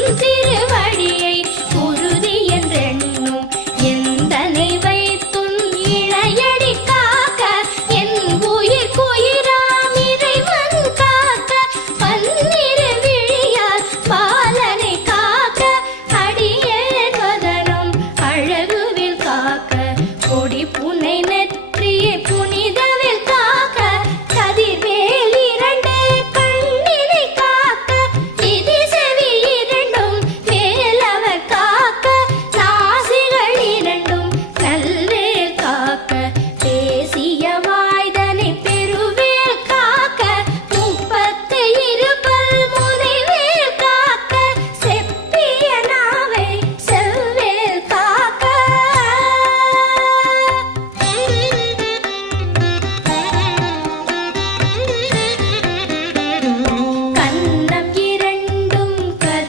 చించి